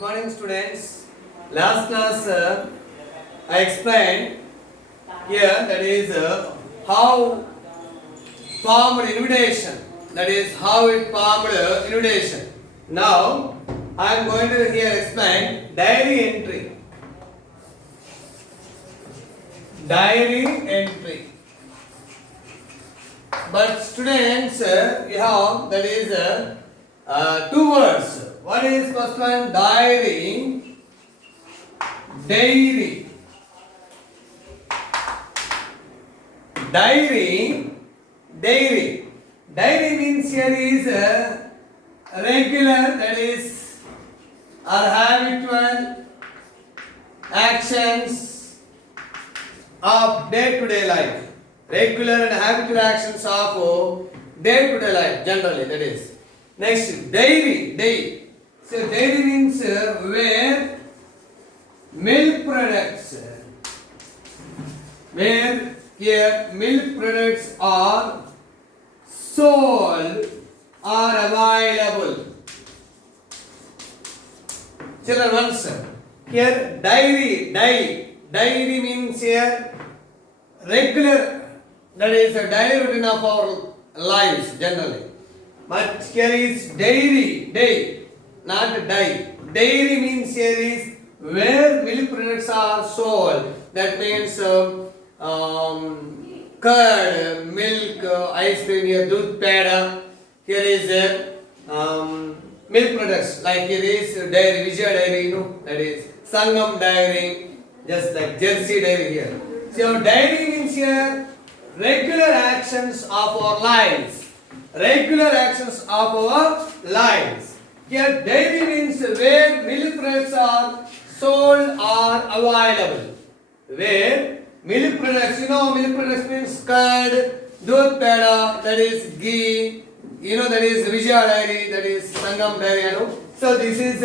Good morning, students. Last class I explained here that is how formed invitation. That is how it formed invitation. Now I am going to here explain diary entry. Diary entry. But students, you have that is two words. What is first one? Diary. Diary. Diary. Diary. Diary means here is regular, that is or habitual actions of day-to-day life. Regular and habitual actions of day-to-day life, generally, that is. Next, dairy, day. So dairy means where milk products, where here milk products are sold or available. Children, once here diary means here regular, that is a daily routine of our lives generally. But here is day, not die. Dairy means here is where milk products are sold. That means curd, milk, ice cream, here doodh peda. Here is milk products, like here is dairy, Vijaya dairy, you know, that is Sangam dairy, just like Jersey dairy here. So dairy means here regular actions of our lives. Regular actions of our lives. Here dairy means where milk products are sold or available. Where milk products, you know, milk products means curd, doodh peda, that is ghee, you know, that is Vijaya dairy, that is Sangam dairy, you know. So this is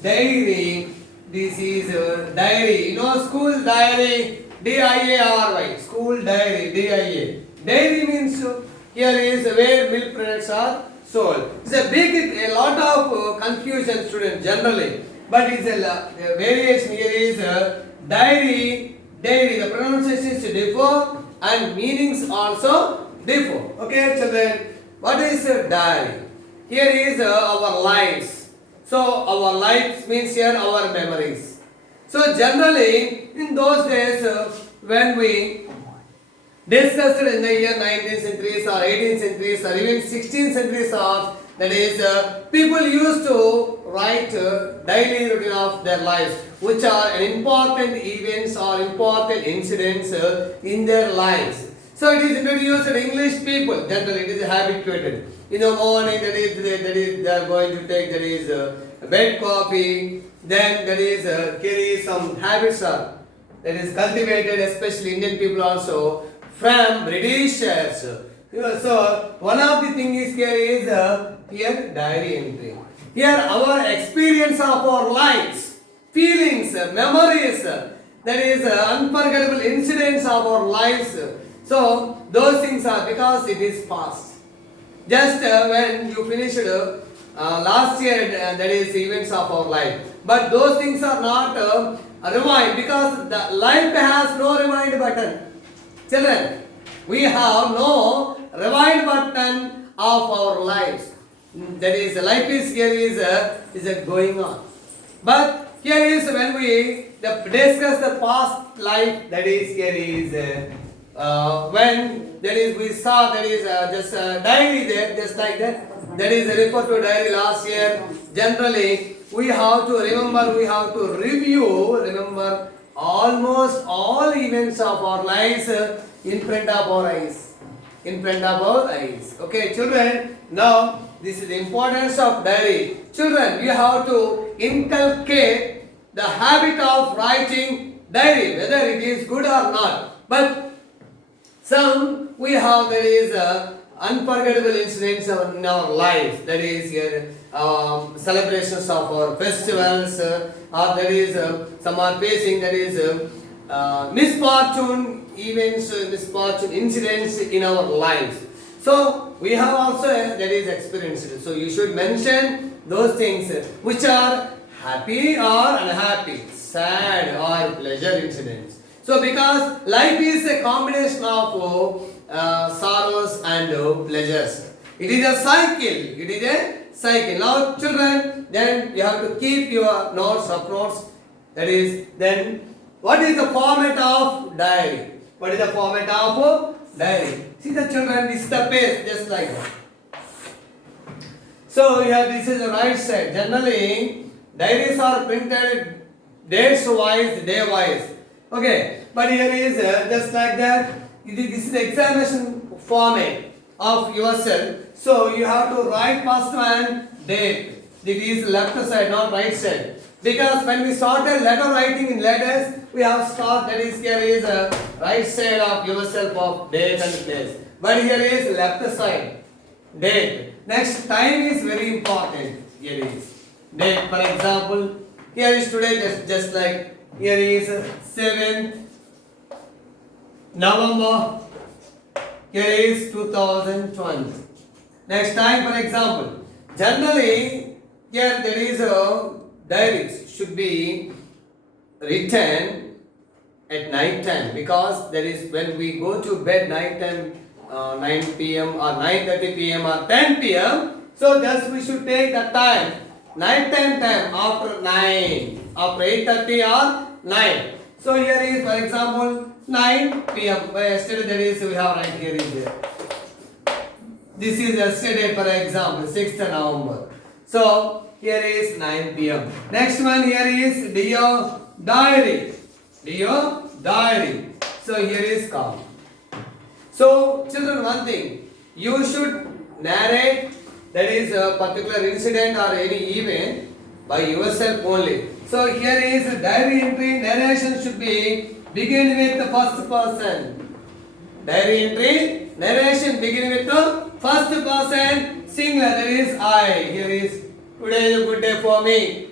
dairy. This is diary. You know, school diary, D-I-A-R-Y. School diary, D-I-A. Dairy means here is where milk products are sold. It's a lot of confusion, students, generally. But it's a variation here is diary. The pronunciations differ and meanings also differ. Okay, children. What is diary? Here is our lives. So our lives means here our memories. So generally in those days when we discussed in the year 19th centuries or 18th centuries or even 16th centuries of, that is people used to write daily routine of their lives, which are important events or important incidents in their lives. So it is introduced to English people, generally it is habituated. In the morning they are going to take that is bed coffee, then there is carry some habits are that is cultivated, especially Indian people also, from Britishers. So one of the things here is here diary entry. Here our experience of our lives, feelings, memories, that is unforgettable incidents of our lives. So those things are because it is past. Just when you finished last year, that is events of our life. But those things are not rewind, because the life has no rewind button. Children, we have no rewind button of our lives. That is, life is here is going on. But here is when we discuss the past life, that is here is when that is we saw that is just diary there, just like that. That is referred to diary last year. Generally, we have to remember, we have to remember almost all events of our lives in front of our eyes. In front of our eyes. Okay, children, now this is the importance of diary. Children, you have to inculcate the habit of writing diary, whether it is good or not. But some we have, that is unforgettable incidents in our life, that is here celebrations of our festivals, or there is some are facing, that is misfortune events, misfortune incidents in our lives. So we have also that is experienced. So you should mention those things which are happy or unhappy, sad or pleasure incidents. So because life is a combination of sorrows and pleasures. It is a cycle. It is a cycle. Now children, then you have to keep your notes, up notes. That is, then what is the format of diary? What is the format of diary? See the children, this is the page, just like that. So here this is the right side. Generally, diaries are printed dates wise, day wise. Okay, but here is just like that. This is the examination format of yourself. So you have to write first one date. It is left side, not right side. Because when we started letter writing in letters, we have start, that is, here is a right side of yourself of date and place. But here is left side, date. Next, time is very important. Here is date. For example, here is today, just like here is 7th November. Here is 2020. Next time, for example, generally here there is a diaries should be written at night time, because that is when we go to bed night time, 9 p.m. or 9:30 p.m. or 10 p.m. So just we should take the time, night time after 9, after 8:30 or 9. So here is, for example, 9 p.m. Yesterday, that is we have right here is there. This is yesterday, for example, 6th November. So here is 9 p.m. Next one here is dear diary. Dear diary. So here is come. So children, one thing, you should narrate, that is a particular incident or any event by yourself only. So here is diary entry. Narration should be begin with the first person. Diary entry, narration begin with the first person singular, that is I. Here is, today is a good day for me.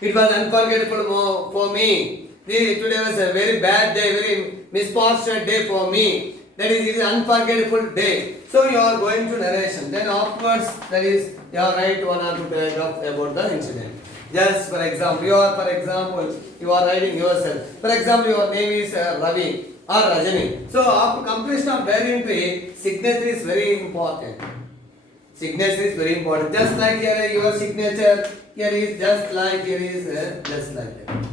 It was unforgettable for me. Today was a very bad day, very misfortunate day for me. That is, it is unforgettable day. So you are going to narration. Then afterwards, that is, you are write one or two paragraphs about the incident. Just for example, you are writing yourself. For example, your name is Ravi or Rajani. So after completion of diary entry, signature is very important. Signature is very important. Just like here, your signature here is just like here is just like that.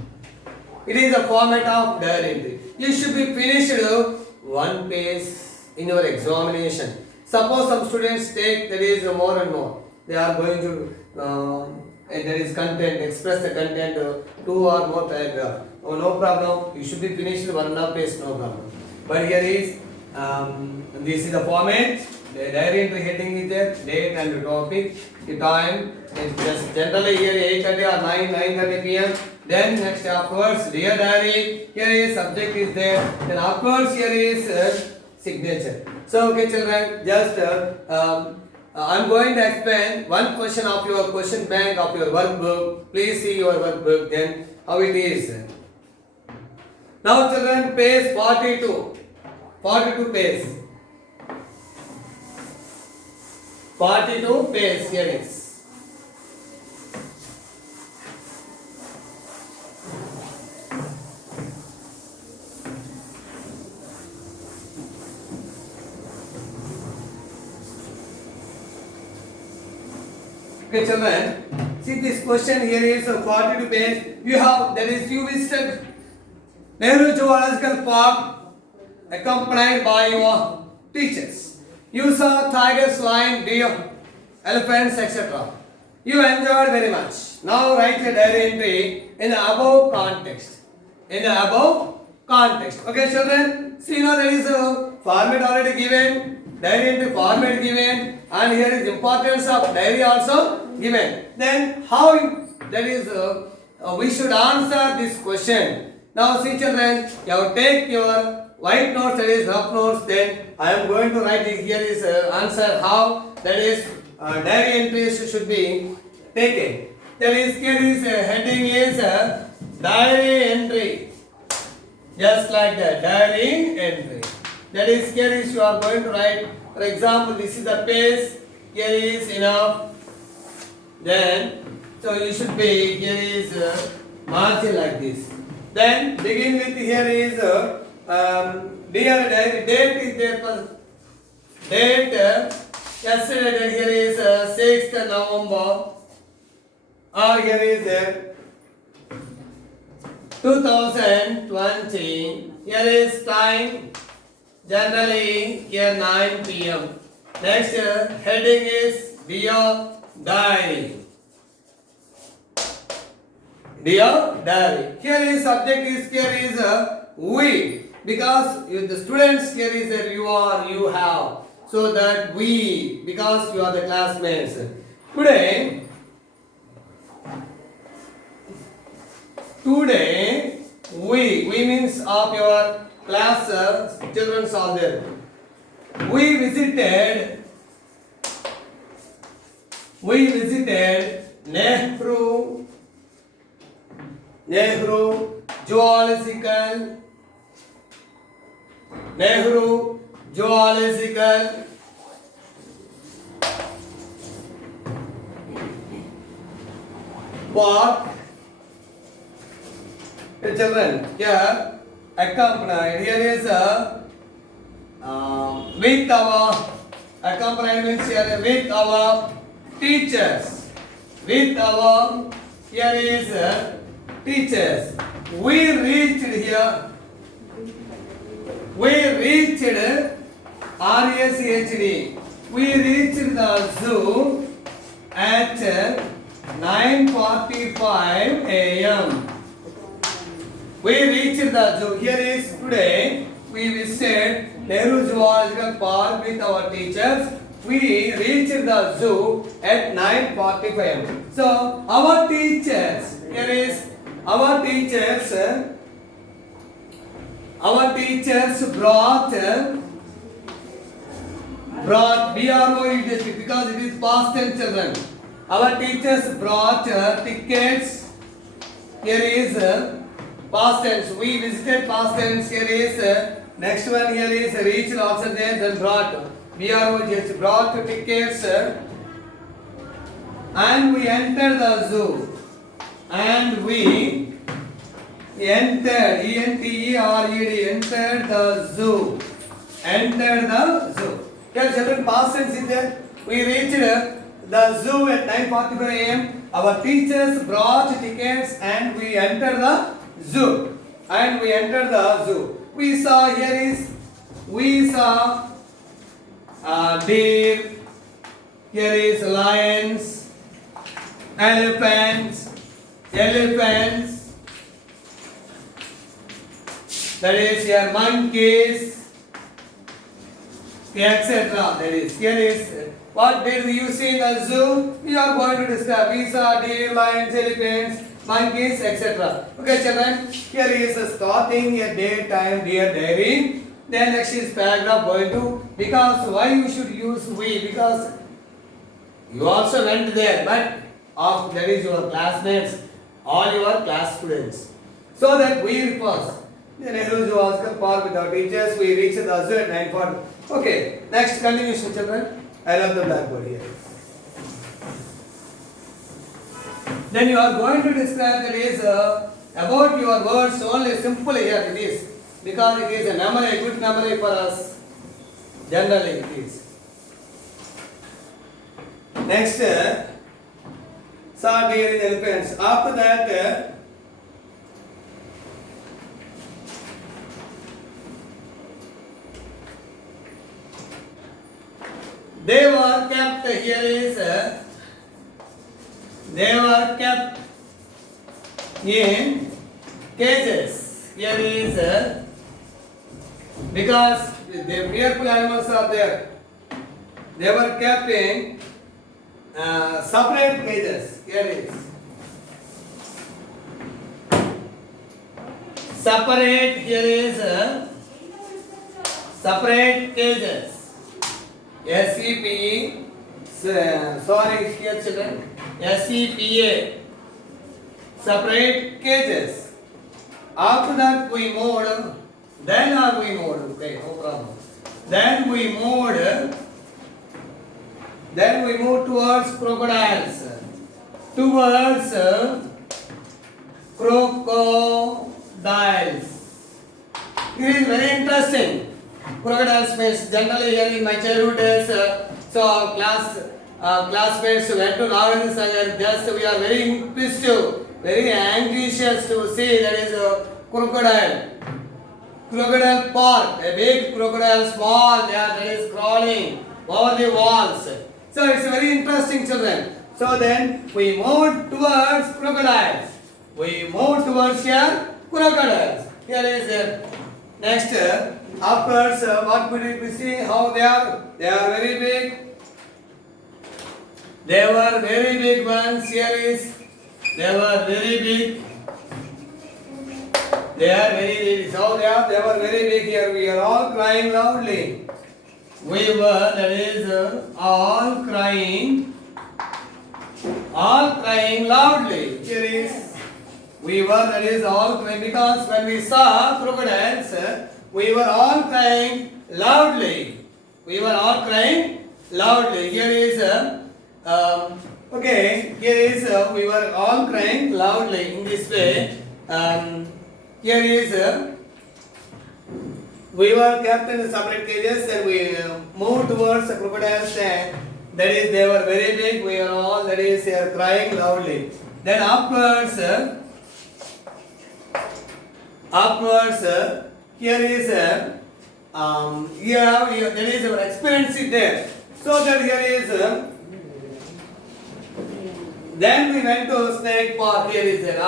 It is a format of diary entry. You should be finished one page in your examination. Suppose some students take, that is more and more. They are going to there is content, express the content, 2 or more paragraph. Oh, no problem. You should be finished 1.5 page, no problem. But here is this is the format. The diary entry heading is there, date and topic, the time. It's just generally here 8:30 or 9:30 p.m. Then next afterwards, dear diary. Here is subject is there. Then afterwards here is signature. So okay children, just I'm going to explain one question of your question bank of your workbook. Please see your workbook then how it is. Now children, page 42. 42 page. 42 page here is. Okay children, see this question here is 42 page. You have, that is, you visited Nehru Zoological Park accompanied by your teachers. You saw tigers, lion, deer, elephants, etc. You enjoyed very much. Now write a diary entry in the above context. In the above context. Okay children, see now there is a format already given. Diary entry format given, and here is importance of diary also given. Then how that is we should answer this question. Now see children, you have to take your white notes, that is rough notes. Then I am going to write it. Here is answer how, that is diary entries should be taken. That is, here is heading is diary entry. Just like that, diary entry. That is, here is you are going to write. For example, this is the page. Here is enough. Then So you should be, here is margin like this. Then begin with, here is dear diary, date is there for date. Yesterday date, here is 6th November, or here is 2020. Here is time, generally here 9 p.m. Next heading is Dear Diary. Dear Diary. Here is subject is, here is we, because the students, here is that you are, you have, so that we, because you are the classmates. Today we means of your class children are there. We visited Nehru Zoological Park. Children, here accompanied. Here is with our accompaniment here with our teachers. With our, here is teachers. We reached here. We reached RACHD. We reached the zoo at 9:45 a.m. We reached the zoo. Here is today. We visited Nehru Zoological Park with our teachers. We reached the zoo at 9:45 a.m. So our teachers. Here is our teachers. Our teachers brought BROUGH because it is past tense, children. Our teachers brought tickets. Here is past tense. We visited past tense. Here is next one. Here is reached also there. Then brought BROUGH brought tickets and we entered the zoo. And we entered, ENTERED, entered the zoo. Entered the zoo. Here children, past tense is there. We reached the zoo at 9:45 a.m. Our teachers brought tickets and we entered the zoo. And we entered the zoo. We saw, here is, we saw deer. Here is lions, elephants. That is here monkeys, etc. That is, here is, what did you see in the zoo? We are going to describe. We saw deer, lions, elephants, monkeys, etc. Okay, children. Here is starting a daytime dear diary. Then next is paragraph going to. Because why you should use we? Because you also went there, but that is your classmates, all your class students. So that we refers. The Nehru Zoological Park with our teachers. We reached the zoo at 9:40. Okay, next continuation, children. I love the blackboard here. Then you are going to describe that is about your words only. Simple here it is, because it is a memory, good memory for us. Generally it is. Next, saw deer and elephants. After that, they were kept. Here is they were kept in cages. Here is because the fearful animals are there. They were kept in separate cages. Here is separate. Here is separate cages. SEPE. Sorry, here children. SEPA. Separate cages. After that we moved. Then we moved. Okay, no problem. Then we moved towards crocodiles. towards crocodiles. It is very interesting. Crocodiles means generally here in my childhood days, so our classmates went to Nagaland Sagar. Just we are very inquisitive, very anxious to see that is a crocodile. Crocodile park, a big crocodile, small, that is crawling over the walls. So it's very interesting, children. So then we move towards crocodiles. We move towards here crocodiles. Here is next. Afterwards, what could we see? How they are? They are very big. They were very big ones. Here is. They were very big. They are very big. So they were very big here. We are all crying loudly. We were, that is, all crying loudly. Here is, we were, that is, all crying, because when we saw crocodiles, we were all crying loudly. We were all crying loudly. Here is, okay, here is, we were all crying loudly in this way. Here is, we were kept in separate cages and we moved towards the crocodiles, and that is, they were very big. We were all, that is, crying loudly. Then upwards, here is there is our experience there. So that here is then we went to snake park. Here is there.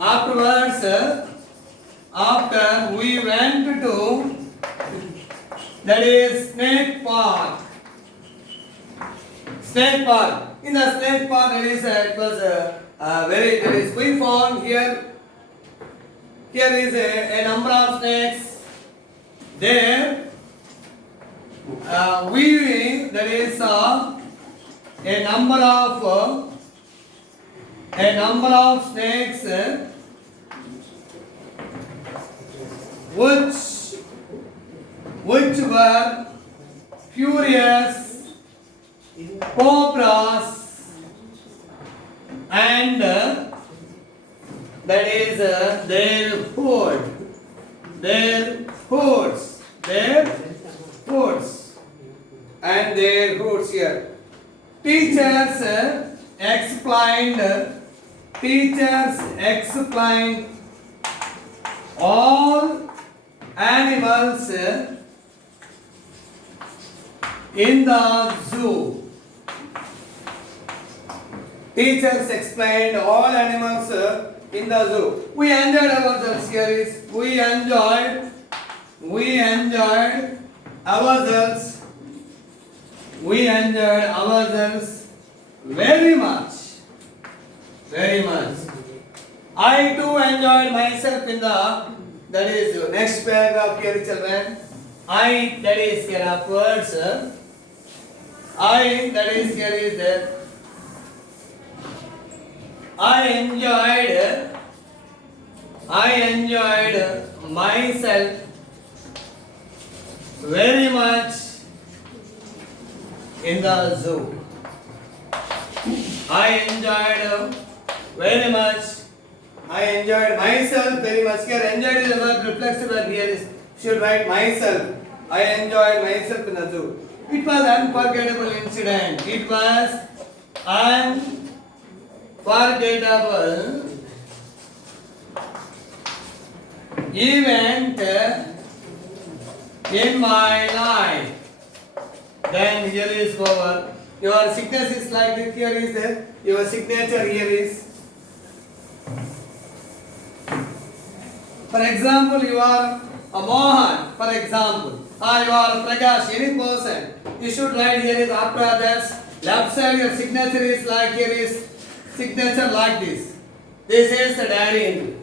Afterwards, after we went to, that is, snake park. Snake park. In the snake park, that is, it was very, that is, we found here. Here is a number of snakes. There, we, that is, a number of snakes which were furious cobras, and that is their hoods and their hoods here. Teachers explained all animals in the zoo. Teachers explained all animals in the zoo. We enjoyed ourselves here. We enjoyed ourselves. We enjoyed ourselves very much. Very much. I too enjoyed myself in the, that is, next paragraph here, children. I, that is here upwards. I, that is here is there. I enjoyed myself very much in the zoo. I enjoyed very much. I enjoyed myself very much. Here, enjoyed is a verb, reflexive verb. Here is, should write myself. I enjoyed myself in the zoo. It was unforgettable incident. It was unforgettable event in my life. Then here is over. Your sickness is like this. Here is your signature. Here is. For example, you are a Mohan, for example, or you are a Prakash, any person. You should write here is after others. Left side your signature is like here is signature like this. This is a diary entry.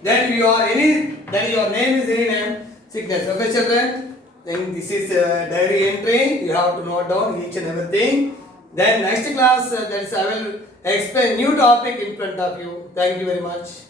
Then you are any, then your name is any name, signature. Okay, children? Then this is a diary entry. You have to note down each and everything. Then next class, I will explain new topic in front of you. Thank you very much.